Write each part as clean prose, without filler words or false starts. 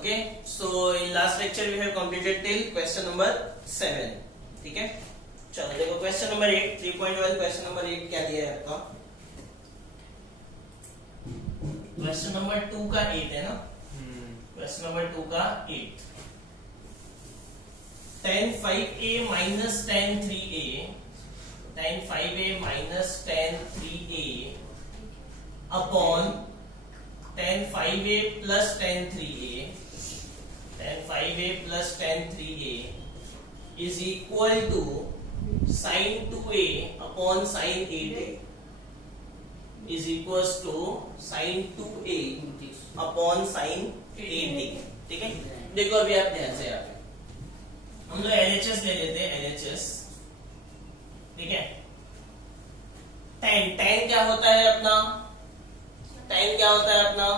Okay, so in last lecture we have completed till question number 7. ठीक है, चलो देखो क्वेश्चन नंबर 8, 3.1 क्वेश्चन नंबर 8 क्या दिया है आपका? क्वेश्चन नंबर 2 का 8 है ना? क्वेश्चन नंबर 2 का 8, tan 5a minus tan 3a, tan 5a minus tan 3a upon tan 5a plus tan 3a, tan 5a plus tan 3a is equal to sin 2a upon sin 8a is equals to sin 2a upon sin 8a. ठीक है, देखो अभी आप ध्यान से यहाँ पे हम लोग LHS ले लेते हैं, LHS. ठीक है, tan tan क्या होता है अपना? tan क्या होता है अपना?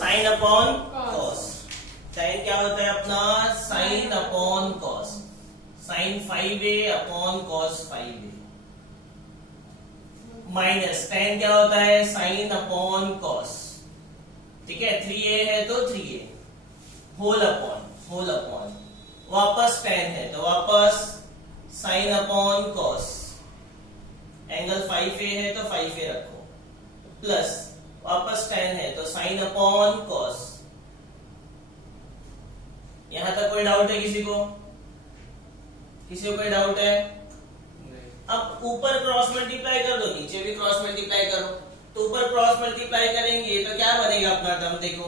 sin upon cos. tan क्या होता है अपना? sin upon cos. sin 5a upon cos 5a minus tan क्या होता है? sin upon cos. ठीक है, 3a है तो 3a होल अपॉन वापस tan है तो वापस sin upon cos. Angle 5a है तो 5a रखो प्लस वापस tan है तो sin अपॉन cos. यहां तक कोई डाउट है किसी को? किसी को कोई डाउट है? अब ऊपर क्रॉस मल्टीप्लाई कर दो, नीचे भी क्रॉस मल्टीप्लाई करो. तो ऊपर क्रॉस मल्टीप्लाई करेंगे तो क्या बनेगा अपना टर्म? देखो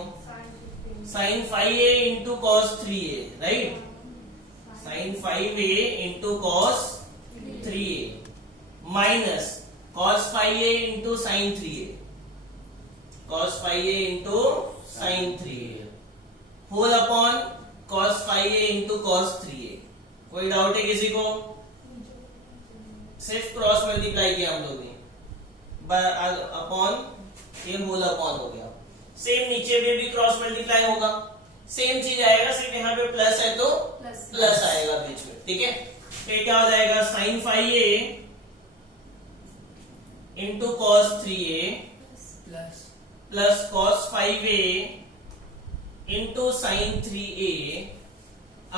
sin 5a into cos 3a, right? sin 5a into cos 3a minus cos 5a into sin 3a, cos 5a into sin 3a whole upon cos 5a into cos 3a. कोई doubt है किसी को? सिर्फ cross multiply किया हम लोग ने upon ये होल अपॉन हो गया. सेम नीचे में भी क्रॉस मल्टीप्लाई होगा, सेम चीज आएगा, सिर्फ यहाँ पे प्लस है तो प्लस आएगा बीच में. ठीक है, तो क्या हो जाएगा? sin 5a into cos 3a plus cos 5a into sin 3a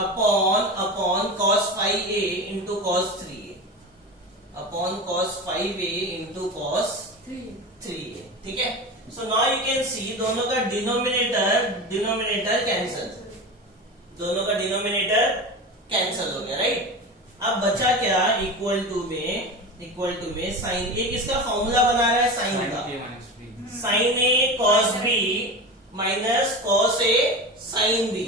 upon cos 5a into cos 3a upon cos 5a into cos 3a. ठीक है, so now you can see दोनों का डिनोमिनेटर कैंसल, दोनों का डिनोमिनेटर कैंसल हो गया, right? अब बचा क्या? इक्वल टू में साइन ए किसका फॉर्मूला बना रहा है? साइन का. Sign A cos B minus cos A sine B.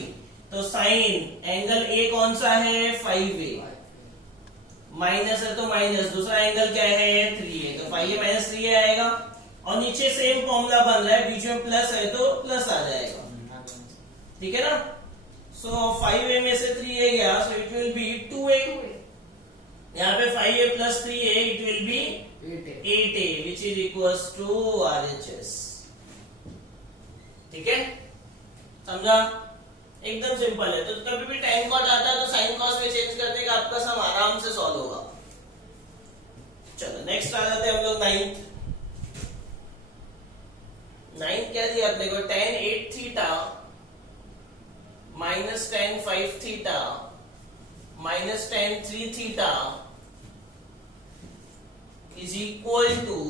तो साइन एंगल ए कौन सा है? 5a. माइनस है तो माइनस, दूसरा एंगल क्या है? 3a. तो 5a माइनस 3a आएगा और नीचे सेम फॉर्मूला बन रहा है, बीच में प्लस है तो प्लस आ जाएगा. ठीक है ना? सो 5a में से 3a गया, so it will B 2a. यहाँ पे 5a plus 3a it will be 8a which is equals to RHS. ठीक है, समझा? एकदम सिंपल है. तो कभी भी tan cos आता है तो sin cos में चेंज कर देगा, आपका सम आराम से सॉल्व होगा. चलो नेक्स्ट आ जाते हैं हम लोग 9th क्या दिया आप देखो? tan 8 theta minus tan 5 theta minus tan 3 theta is equal to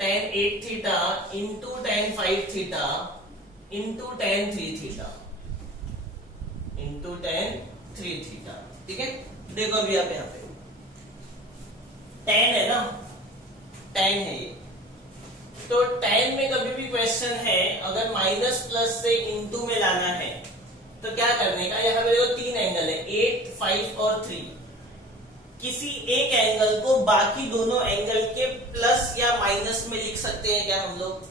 tan 8 theta into tan 5 theta into tan 3 theta into tan 3 theta. ठीक है, देखो अभी आप यहाँ पे tan है ना, tan है ये. तो tan में कभी भी क्वेश्चन है अगर माइनस प्लस से इंटू में लाना है तो क्या करने का? यहाँ मेरे को 3 एंगल है, 8, 5 और 3. किसी एक एंगल को बाकी दोनों एंगल के प्लस या माइनस में लिख सकते हैं क्या हम लोग?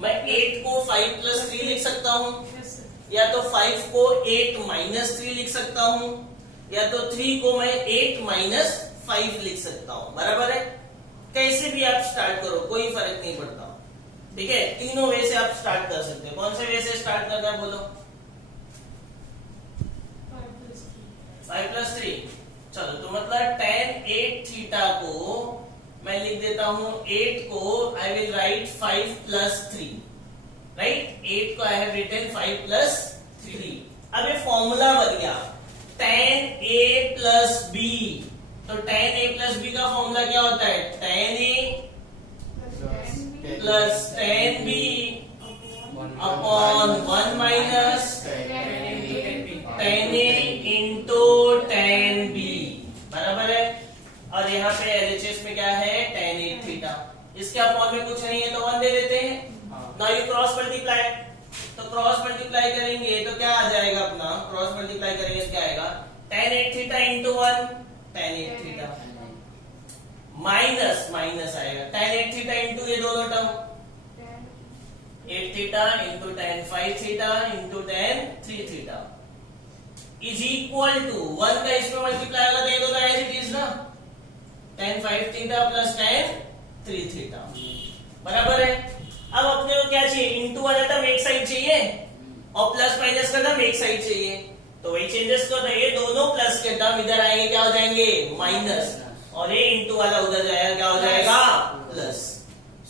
मैं 8 को 5 प्लस 3 लिख सकता हूँ, या तो 5 को 8 माइनस 3 लिख सकता हूँ, या तो 3 को मैं 8 माइनस 5 लिख सकता हूँ. बराबर है? कैसे भी आप स्टार्ट करो, कोई फर्क नहीं पड़ता. ठीक है, तीनों वे से आप स्टार्ट कर सकते हो. कौन से वे से स्टार्ट करना है बोलो? 5 प्लस 3. चलो, तो मतलब tan 8 थीटा को मैं लिख देता हूं 8 को I will write 5 plus 3 right. 8 को आई हैव रिटन 5 प्लस 3। अब ये फॉर्मूला बन गया tan a प्लस बी। तो tan a प्लस बी का फॉर्मूला क्या होता है? tan a plus tan b upon 1 minus tan a into tan b, बराबर है। और यहाँ पे LHS में क्या है? tan 8 theta. इसके अपॉन में कुछ नहीं है तो 1 दे देते हैं। नाउ यू क्रॉस मल्टीप्लाई, तो क्रॉस मल्टीप्लाई करेंगे तो क्या आ जाएगा अपना? क्रॉस मल्टीप्लाई करेंगे तो क्या आएगा? tan 8 theta into 1 tan 8 theta minus minus आएगा tan 8 थीटा इंटू ये दोनों term 8 theta into tan 5 theta into tan 3 theta is equal to 1 का इसमें मल्टीप्लाई होगा तो ये दोनों एज इट इज ना, tan 5 theta plus tan 3 theta, बराबर है। अब अपने को क्या चाहिए? इंटू वाला टर्म एक साइड चाहिए और प्लस माइनस का टर्म एक साइड चाहिए, तो वही चेंजेस कर रहे हैं। दोनों प्लस के टर्म इधर आएंगे, क्या हो जाएंगे? माइनस, और ये इंटू वाला उधर जाएगा, क्या हो जाएगा? प्लस।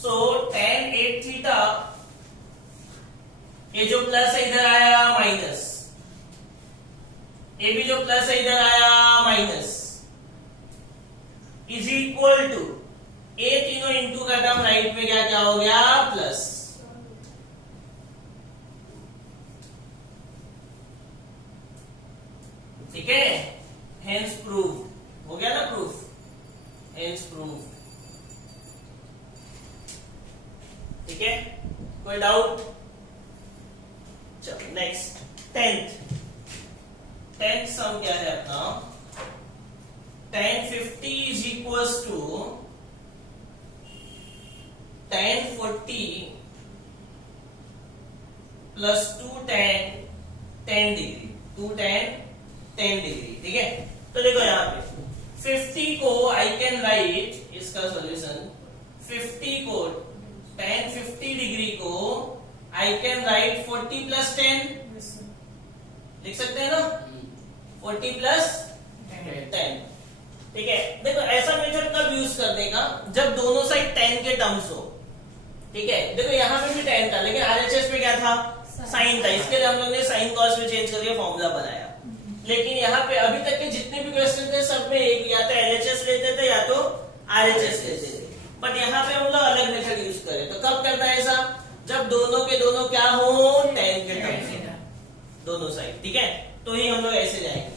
सो tan 8 थीटा, ये जो प्लस है इधर आया माइनस, ये भी जो प्लस है इधर आया माइनस, इज इक्वल टू ये तीनों इंटू का टर्म राइट में क्या क्या हो गया? प्लस। ठीक है, हेंस प्रूव हो गया ना, प्रूफ, हेंस प्रूव। ठीक है, कोई डाउट? चलो नेक्स्ट, टेंथ सम क्या है अपना? tan 50 is equals to tan 40 plus 2 tan 10 degree, 2 tan 10 degree. ठीक है, तो देखो यहाँ पे 50 को आई कैन राइट, इसका सॉल्यूशन 50 को tan 50 डिग्री को आई कैन राइट 40 प्लस 10 लिख सकते हैं ना, 40 प्लस 10। ठीक है, देखो ऐसा मेथड कब यूज करने का? जब दोनों साइड 10 के टर्म्स हो। ठीक है, देखो यहाँ पे भी 10 था लेकिन RHS में क्या था? साइन था, इसके लिए हम लोग ने साइन कॉस में चेंज करके फॉर्मूला बनाया। लेकिन यहाँ पे अभी तक के जितने भी क्वेश्चन थे सब में एक या तो LHS लेते थे या तो RHS लेते थे, बट यहाँ पे हम लोग अलग मेथड यूज करें। तो कब करना है ऐसा? जब दोनों के दोनों क्या हो? 10 के टर्म्स दोनों साइड। ठीक है, तो ही हम लोग ऐसे जाएंगे।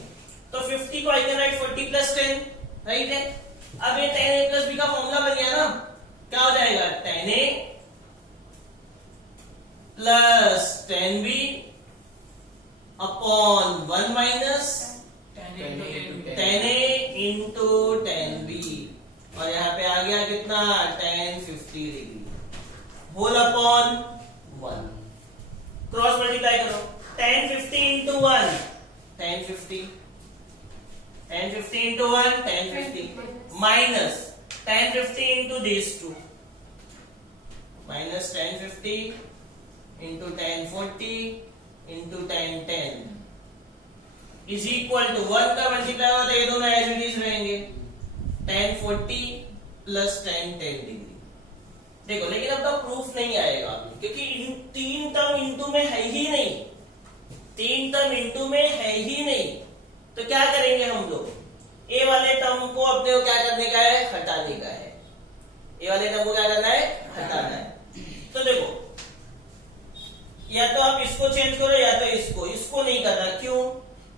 तो 50 को I can right 40 plus 10, right है। अब ये tan a प्लस b का फॉर्मूला बन गया ना, क्या हो जाएगा? tan a plus tan b upon 1 minus tan a into tan b, और यहाँ पे आ गया कितना? tan 50 degree whole upon 1। Cross multiply करो, tan 50 into 1 tan 50, tan 50 into 1 tan 50 minus tan 50 into these two minus tan 50 into tan 40 into tan 10 is equal to 1 का multiply होता है, ये दोनों एज इट इज रहेंगे, tan 40 प्लस tan 10 डिग्री। देखो लेकिन अब तक प्रूफ नहीं आएगा अभी, क्योंकि इन 3 टर्म इंटू में है ही नहीं, 3 टर्म इंटू में है ही नहीं। तो क्या करेंगे हम लोग? ए वाले टर्म को अपने को क्या करने का है? हटाने का है। ए वाले टर्म को क्या करना है? हटाना है। तो देखो, या तो आप इसको चेंज करो या तो इसको, इसको नहीं करना। क्यों?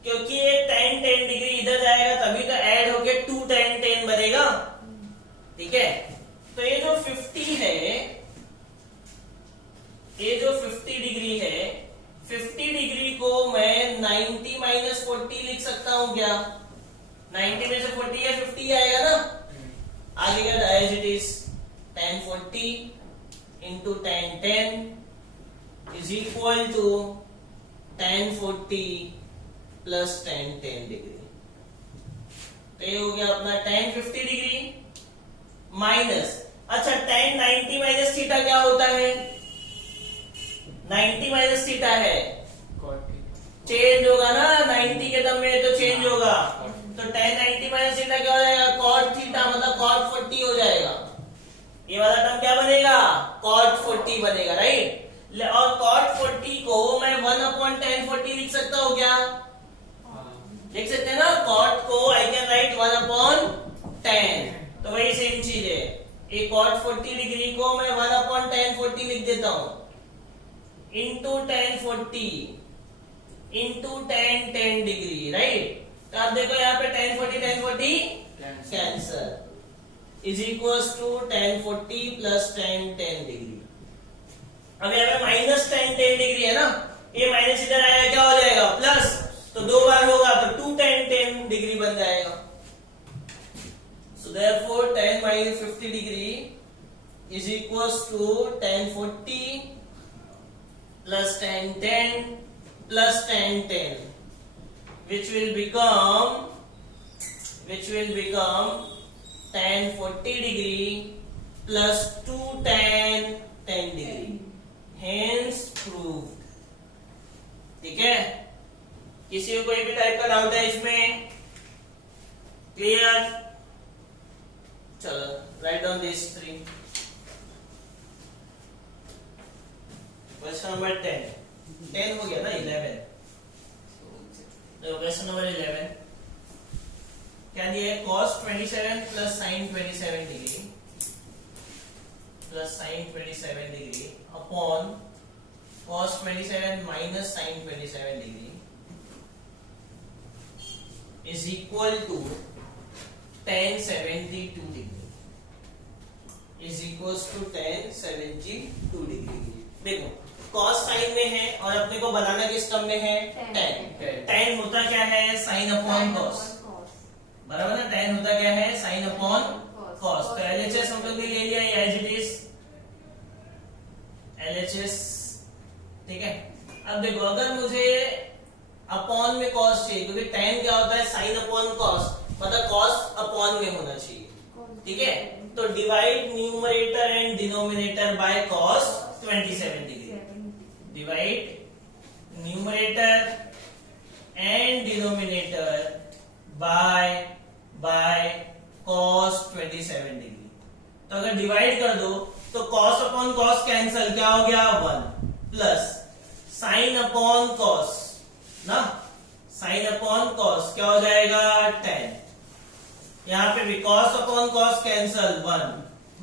क्योंकि ये tan 10 डिग्री इधर जाएगा तभी तो ऐड होके 2 tan 10 बनेगा। ठीक है, तो ये जो 50 है, ये जो 50 डिग्री है, 50 डिग्री को मैं 90 माइनस 40 लिख सकता हूं क्या? 90 में से 40 या 50 आएगा ना, आगे का as it is tan 40 into tan 10 is equal to tan 40 plus tan 10 degree. तो ये हो गया अपना tan 50 डिग्री माइनस, अच्छा tan 90 माइनस थीटा क्या होता है? 90 माइनस थीटा है, चेंज होगा ना 90 के टर्म में, तो चेंज होगा। तो tan 90 माइनस थीटा क्या हो जाएगा? cot थीटा, मतलब cot 40 हो जाएगा। ये वाला टर्म क्या बनेगा? cot 40 बनेगा, राइट। और cot 40 को मैं 1/1040 लिख सकता हूँ क्या? लिख सकते हैं ना? cot को I can write 1/10, तो वही सेम चीज है। एक cot 40 डिग्री को मैं 1/1040 लिख देता हूँ इंटू 1040 इंटू 10 डिग्री, राइट? तो आप देखो यहाँ पे 1040 cancer is equals to 1040 plus 10 degree. अब यहाँ पे माइनस 10 डिग्री है ना, ये माइनस इधर आएगा, क्या हो जाएगा? प्लस, तो दो बार होगा तो 2 10 डिग्री बन जाएगा। So therefore 10 minus 50 degree is equals to 1040 plus 10 plus 10 which will become 1040 degree plus 2 10 degree, hence proved। ठीक है? किसी को कोई भी टाइप का डाउट है इसमें? क्लियर? चलो write down this 3। Question number 10 हो गया ना? 11। तो क्वेश्चन नंबर 11 क्या दिया है? cos 27 plus sin 27 degree plus sin 27 degree upon cos 27 minus sin 27 degree is equal to tan 72 degree, is equals to tan 72 degree. देखो cos sin में है और अपने को बनाना किस टर्म में है? tan। tan होता क्या है? sin अपॉन cos, बराबर ना? tan होता क्या है? sin upon cos। तो LHS हम लोग ने ले लिया एज इट इज LHS, ठीक है? अब देखो अगर मुझे अपॉन में cos चाहिए, क्योंकि tan क्या होता है? sin अपॉन cos, मतलब cos अपॉन में होना चाहिए, ठीक है? तो divide numerator and denominator by cos 27 degree, divide numerator and denominator by cos 27 degree. तो अगर डिवाइड कर दो तो cos अपॉन cos कैंसल, क्या हो गया? 1 प्लस sin अपॉन cos ना, sin अपॉन cos क्या हो जाएगा? tan। यहाँ पे भी cos upon cos cancel 1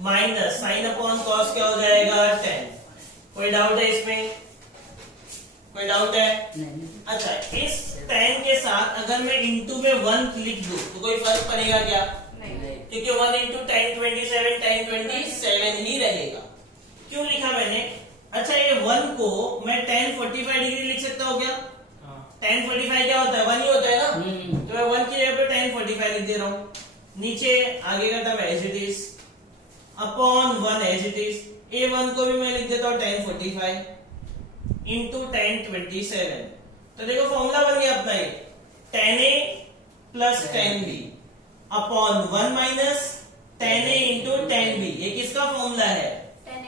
minus sin upon cos क्या हो जाएगा? tan। कोई डाउट है इसमें? कोई डाउट है? नहीं। अच्छा, इस tan के साथ अगर मैं इंटू में 1 लिख दूं तो कोई फर्क पड़ेगा क्या? नहीं, क्योंकि 1 इंटू tan 27 ही रहेगा। क्यों लिखा मैंने? अच्छा, ये 1 को मैं tan 45 डिग्री लिख सकता हूँ क्या? tan 45 क्या होता है? 1 ही होता है ना, तो मैं 1 की जगह पे tan 45 लिख दे रहा हूँ। नीचे आगे का term as it is upon 1 as it is, A1 को भी मैं लिख देता हूँ tan 45 इंटू tan 27। तो देखो फॉर्मूला बन गया अपना ये tan A plus tan B upon 1 minus tan A into tan B। ये किसका फॉर्मूला है? tan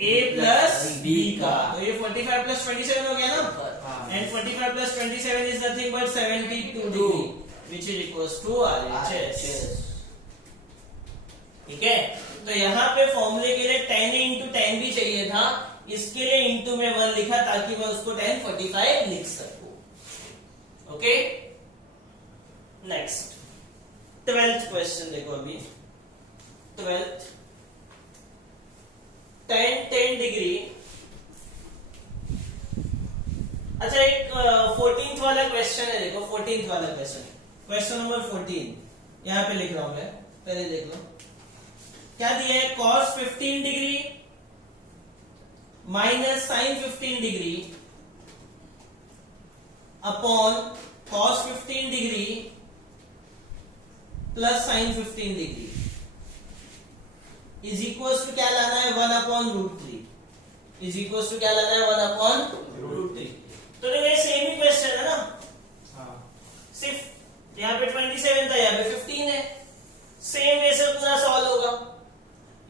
A प्लस B का। तो ये 45 प्लस 27 हो गया ना, and 45 plus 27 is nothing but 72 degree, which is equals to RHS। ठीक है? तो यहाँ पे फॉर्मूले के लिए tan A into tan B चाहिए था, इसके लिए इंटू में 1 लिखा ताकि मैं उसको tan 45 लिख सकूं। ओके, नेक्स्ट 12th क्वेश्चन देखो। अभी 12th tan डिग्री। अच्छा, एक 14th वाला क्वेश्चन है, देखो 14th वाला क्वेश्चन नंबर 14 यहाँ पे लिख रहा हूं मैं, पहले देख लो क्या दिया है? cos 15 degree minus sin 15 degree upon cos 15 degree plus sin 15 degree is equals to क्या लाना है? 1/√3 इज इक्वल्स टू क्या लाना है? 1/√3। तो देखो ये सेम ही क्वेश्चन है ना, सिर्फ यहाँ पे 27 था, यहाँ पे 15 है। सेम वे से पूरा सॉल्व होगा।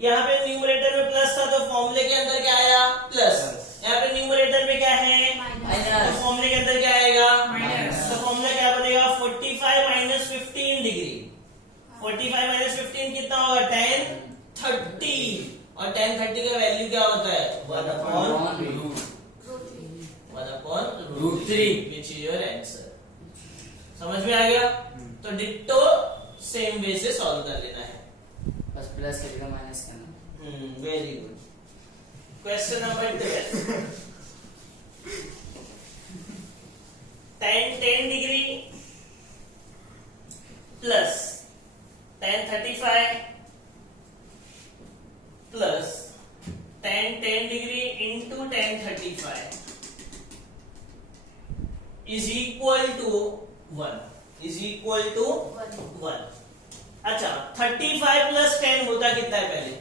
यहाँ पे न्यूमरेटर में प्लस था तो फॉर्मूले के अंदर क्या आया? प्लस। यहाँ पे न्यूमरेटर में क्या है? माइनस। तो फॉर्मूले के अंदर क्या आएगा? माइनस। तो फॉर्मूला क्या बनेगा? 45 माइनस 15 डिग्री। 45 माइनस 15 कितना होगा? tan 30। और tan 30 का वैल्यू क्या होता है? 1 upon root 1 upon root 3 which is your answer. समझ में आ गया? तो डिट्टो सेम वे से सॉल्व कर लेना है. बस प्लस करेगा माइनस करना. Very good. Question number 12. tan 10 degree plus tan 35 plus tan 10 degree into tan 35 is equal to 1. Is equal to 1. अच्छा 35 plus 10 होता कितना है पहले?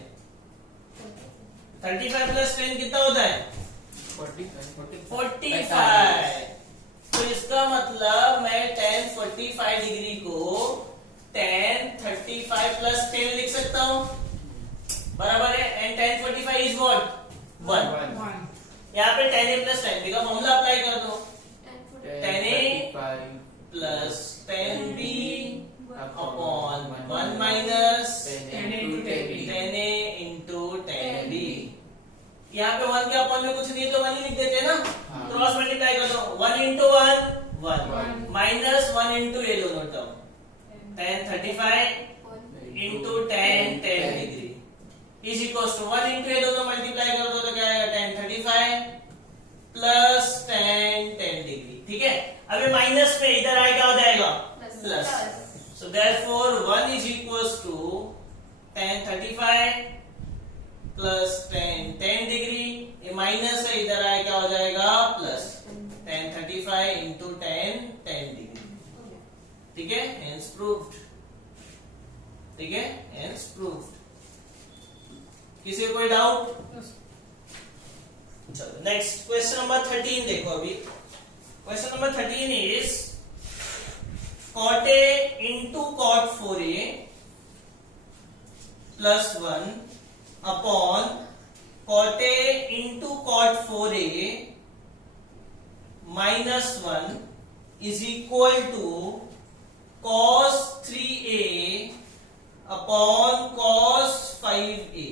35 plus 10 कितना होता है? 45. तो इसका मतलब मैं tan 45 डिग्री को tan 35 plus 10 लिख सकता हूं. बराबर है. And tan 45 is what? 1. यहाँ पे tan a plus tan b का फॉर्मूला अप्लाई कर दो. tan a plus tan b upon 1 minus tan a into tan b. यहाँ पे 1 के अपॉन में कुछ नहीं है तो 1 ही लिख देते हैं ना. क्रॉस मल्टीप्लाई कर दो. 1 into 1 1 माइनस 1 into ये दोनों term tan 35 into tan 10 degree is equal to 1 into ये दोनों मल्टीप्लाई कर दो तो क्या आएगा? tan 35 plus tan 10 degree. ठीक है. अब ये माइनस पे इधर आए क्या हो जाएगा? Plus. So therefore 1 is equal to tan 35 plus tan 10 degree. ये माइनस है इधर आए क्या हो जाएगा? Plus tan 35 into tan 10 degree. ठीक है. Hence proved. ठीक है. Hence proved. किसी को कोई डाउट? चलो नेक्स्ट क्वेश्चन नंबर 13 देखो. अभी question number 13 is cot a into cot 4a plus 1 upon cot a into cot 4a minus 1 is equal to cos 3a upon cos 5a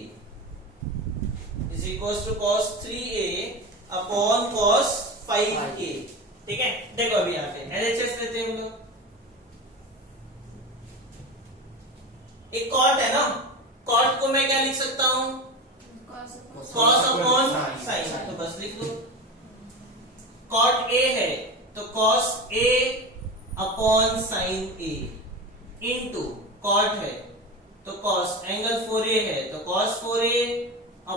is equals to cos 3a upon cos 5a. ठीक है. देखो अभी यहाँ पे LHS लेते हैं हम लोग. एक कॉट है ना. कॉट को मैं क्या लिख सकता हूं? cos upon sign. तो बस लिख लो. कॉट ए है तो cos a upon sine a into cot है तो cos एंगल 4a है तो cos 4a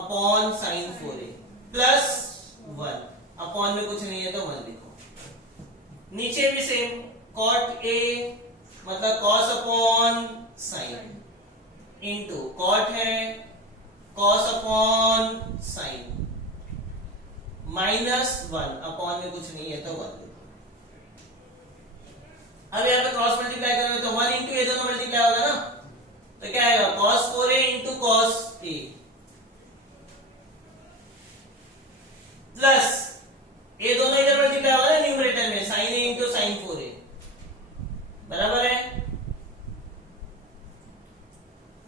upon sine 4a plus 1. Upon में कुछ नहीं है तो 1 लिखो. नीचे भी सेम. cot a मतलब cos upon sine into cot है cos upon sine minus 1. Upon में कुछ नहीं है तो 1 लिखो. अब यहाँ पे क्रॉस मल्टीप्लाई करोगे तो 1 इंटू ये दोनों मल्टीप्लाई होगा ना. तो क्या आएगा? cos 4a into cos a plus ये दोनों इधर मल्टीप्लाई होगा ना न्यूमरेटर में. sin a into sin 4a बराबर है.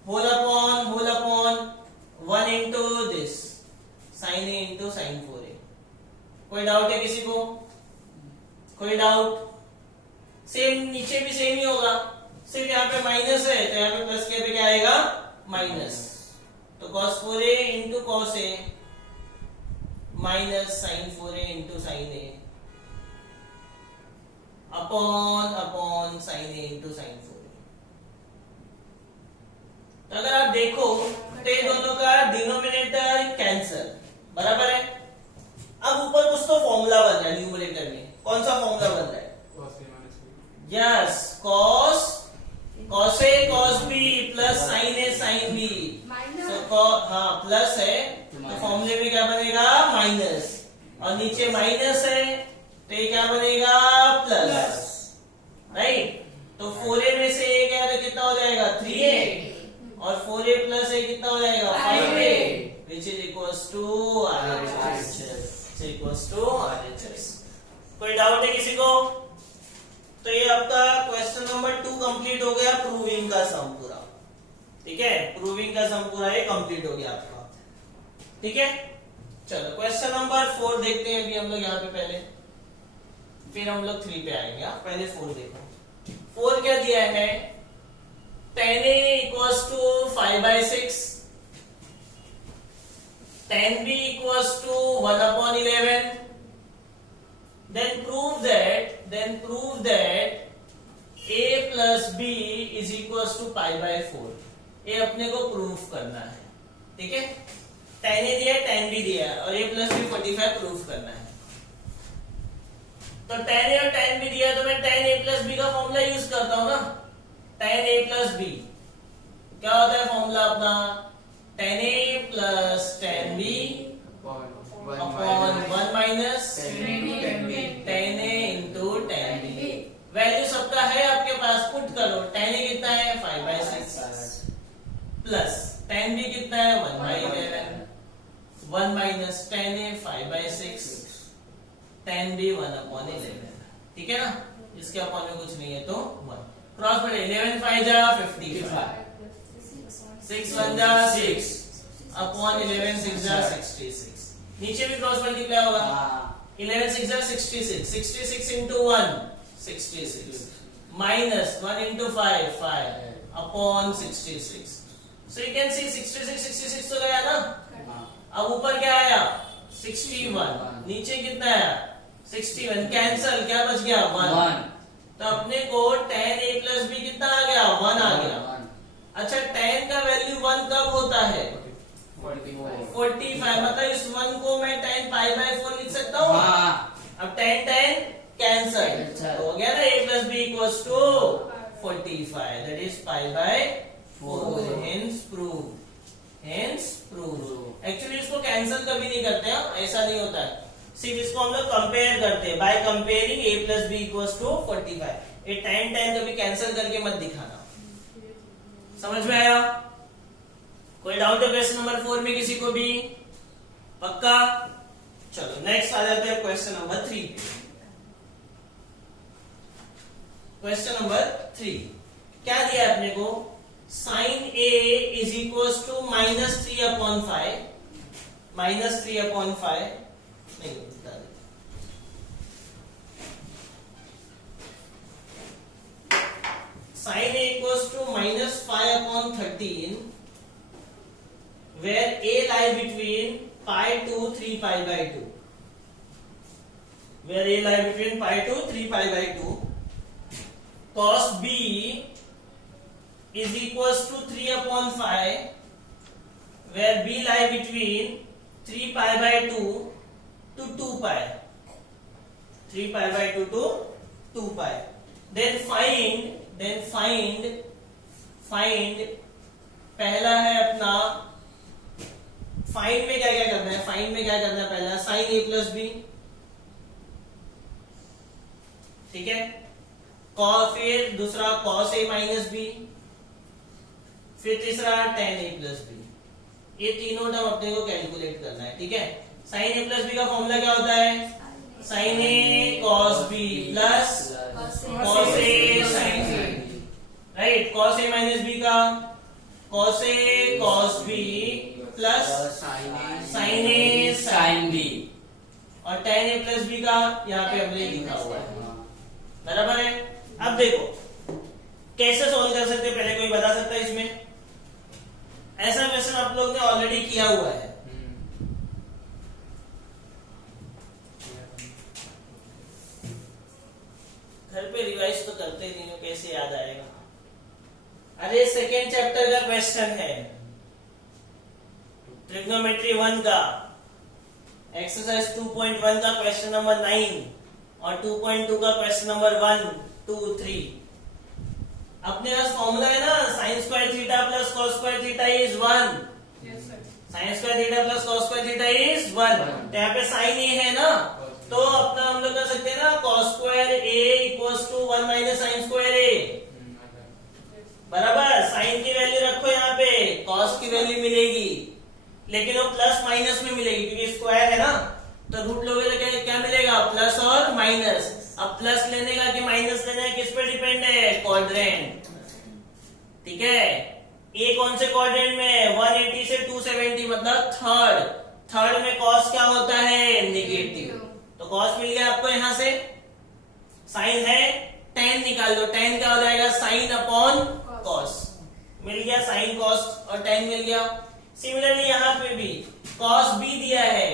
Whole upon 1 into this sin a into sin 4a. कोई डाउट है किसी को? कोई डाउट? सेम नीचे भी सेम ही होगा. सिर्फ यहाँ पे माइनस है तो यहाँ पे प्लस के पे क्या आएगा? माइनस. तो cos 4a into cos a minus sin 4a into sin a upon sin a into sin 4a. तो अगर आप देखो तो ये दोनों का डिनोमिनेटर कैंसल. बराबर है. अब ऊपर कुछ तो फॉर्मूला बन रहा है न्यूमरेटर में. कौन सा फॉर्मूला बन रहा है? Yes. cos a cos b plus sin a sin b. तो हाँ प्लस है तो फॉर्मूले में क्या बनेगा? माइनस. और नीचे माइनस है तो ये क्या बनेगा? प्लस. राइट. तो 4a में से a क्या तो कितना हो जाएगा? 3a और 4a प्लस a कितना हो जाएगा? 5a which is equals to RHS. कोई डाउट है किसी को? तो ये आपका क्वेश्चन नंबर 2 कंप्लीट हो गया. प्रूविंग का सम पूरा. ठीक है. प्रूविंग का सम पूरा ये कंप्लीट हो गया आपका. ठीक है. चलो क्वेश्चन नंबर 4 देखते हैं अभी हम लोग यहाँ पे पहले, फिर हम लोग 3 पे आएंगे। पहले 4 देखो। 4 क्या दिया है, tan a equals to 5/6, tan b equals to 1/11, then prove that a plus b is equals to pi/4। ये अपने को प्रूफ करना है, ठीक है। tan a दिया, tan b दिया और a plus b 45 प्रूफ करना है। तो tan a और tan b दिया तो मैं tan a plus b का फॉर्मूला यूज करता हूं ना। tan a plus b क्या होता है फॉर्मूला अपना, tan a plus tan b upon 1 minus tan a into tan b। Value सबका है आपके पास, पुट करो। tan a कितना है 5/6 प्लस tan b कितना है 1/11, 1 minus tan a 5/6 tan b 1/11, ठीक है ना। इसके अपॉन में कुछ नहीं है तो 1 क्रॉस बटे 11 5 जा 55, 6 1 जा 6 अपॉन 11 6 जा 66। नीचे भी क्रॉस मल्टीप्लाई होगा। 11 6 जा 66, 66 into 1 66 minus 1 into 5 5 upon 66। So you can see 66 तो गया ना। अब ऊपर क्या आया 61, नीचे कितना आया 61, कैंसल, क्या बच गया 1। तो अपने को tan a plus b कितना आ गया 1 आ गया। अच्छा tan का वैल्यू 1 कब होता है 45, मतलब इस 1 को मैं tan pi/4 लिख सकता हूँ। अब tan कैंसल तो हो गया ना, a plus b equals to 45, that is pi/4, hence proof। Actually इसको कैंसल कभी नहीं करते हैं, ऐसा नहीं होता है, सिर्फ इसको हम लोग कंपेयर करते हैं। By comparing a plus b equals to 45। ये tan कभी कैंसल करके मत दिखाना। समझ में आया? कोई डाउट है क्वेश्चन नंबर 4 में किसी को भी? पक्का? चलो नेक्स्ट आ जाते हैं क्वेश्चन नंबर 3 पे। क्वेश्चन नंबर 3 क्या दिया है अपने को, sin a is equals to -3/5, -3/5 नहीं बता दे। sin a equals to -5/13 where a lie between pi to 3π/2, where a lie between pi to 3π/2, cos b is equals to 3/5 where b lie between 3π/2 to 2π, 3π/2 to 2π। then find पहला है अपना, find में क्या क्या करना है, पहला sin a plus b, ठीक है। फिर दूसरा cos a minus b, फिर तीसरा tan a plus b। ये तीनों टर्म अपने को कैलकुलेट करना है, ठीक है। sin a plus b का फॉर्मूला क्या होता है, sin a cos b plus cos a sin b, right. cos a minus b का cos a cos b plus sin a sin b, और tan a plus b का यहाँ पे हमने लिखा हुआ है, बराबर है। अब देखो कैसे सोल्व कर सकते हैं, पहले कोई बता सकता है इसमें? ऐसा क्वेश्चन आप लोग ने ऑलरेडी किया हुआ है, घर पे रिवाइज तो करते ही नहीं हो, कैसे याद आएगा? अरे सेकेंड चैप्टर का क्वेश्चन है, ट्रिग्नोमेट्री 1 का एक्सरसाइज 2.1 का क्वेश्चन नंबर 9 और 2.2 का क्वेश्चन नंबर 1 2 3। अपने पास फॉर्मूला है ना, sin square theta plus cos square theta is 1, sin square theta plus cos square theta is 1। तो यहाँ पे sin a है ना, तो अपना हम लोग कर सकते हैं ना cos square a equals to 1 minus sin square a, बराबर। sin की वैल्यू रखो यहाँ पे, cos की वैल्यू मिलेगी, लेकिन वो प्लस माइनस में मिलेगी क्योंकि स्क्वायर है ना, तो रूट लोगे तो क्या मिलेगा, प्लस और माइनस। अब प्लस लेने का कि माइनस लेना है, किस पे डिपेंड है, क्वाड्रेंट, ठीक है। ए कौन से क्वाड्रेंट में, 180 से 270, मतलब थर्ड में कॉस क्या होता है, नेगेटिव। तो कॉस मिल गया आपको यहां से, साइन है tan निकाल लो, tan क्या हो जाएगा, साइन अपॉन कॉस, मिल गया साइन कॉस और tan मिल गया। सिमिलरली यहाँ पे भी कॉस b दिया है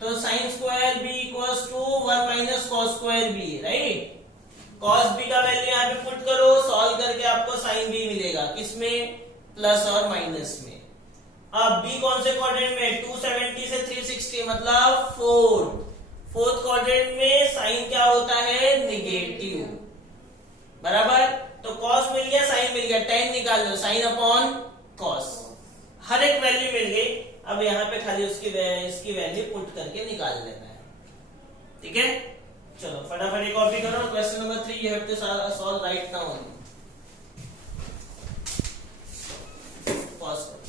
तो sine square b equals to 1 minus cos square b, right. Cos b का वैल्यू यहाँ पे पुट करो, सॉल्व करके आपको साइन b मिलेगा, किसमें, प्लस और माइनस में। अब b कौन से क्वाड्रेंट में, 270 से 360 मतलब फोर्थ क्वाड्रेंट में साइन क्या होता है, नेगेटिव, बराबर। तो कॉस मिल गया, साइन मिल गया, tan निकाल लो, साइन अपॉन कॉस, हर एक वैल्यू मिल गई। अब यहाँ पे खाली इसकी वैल्यू पुट करके निकाल लेना है, ठीक है। चलो फटाफट एक कॉपी करो, question number 3 you have to solve right now. Pause करो।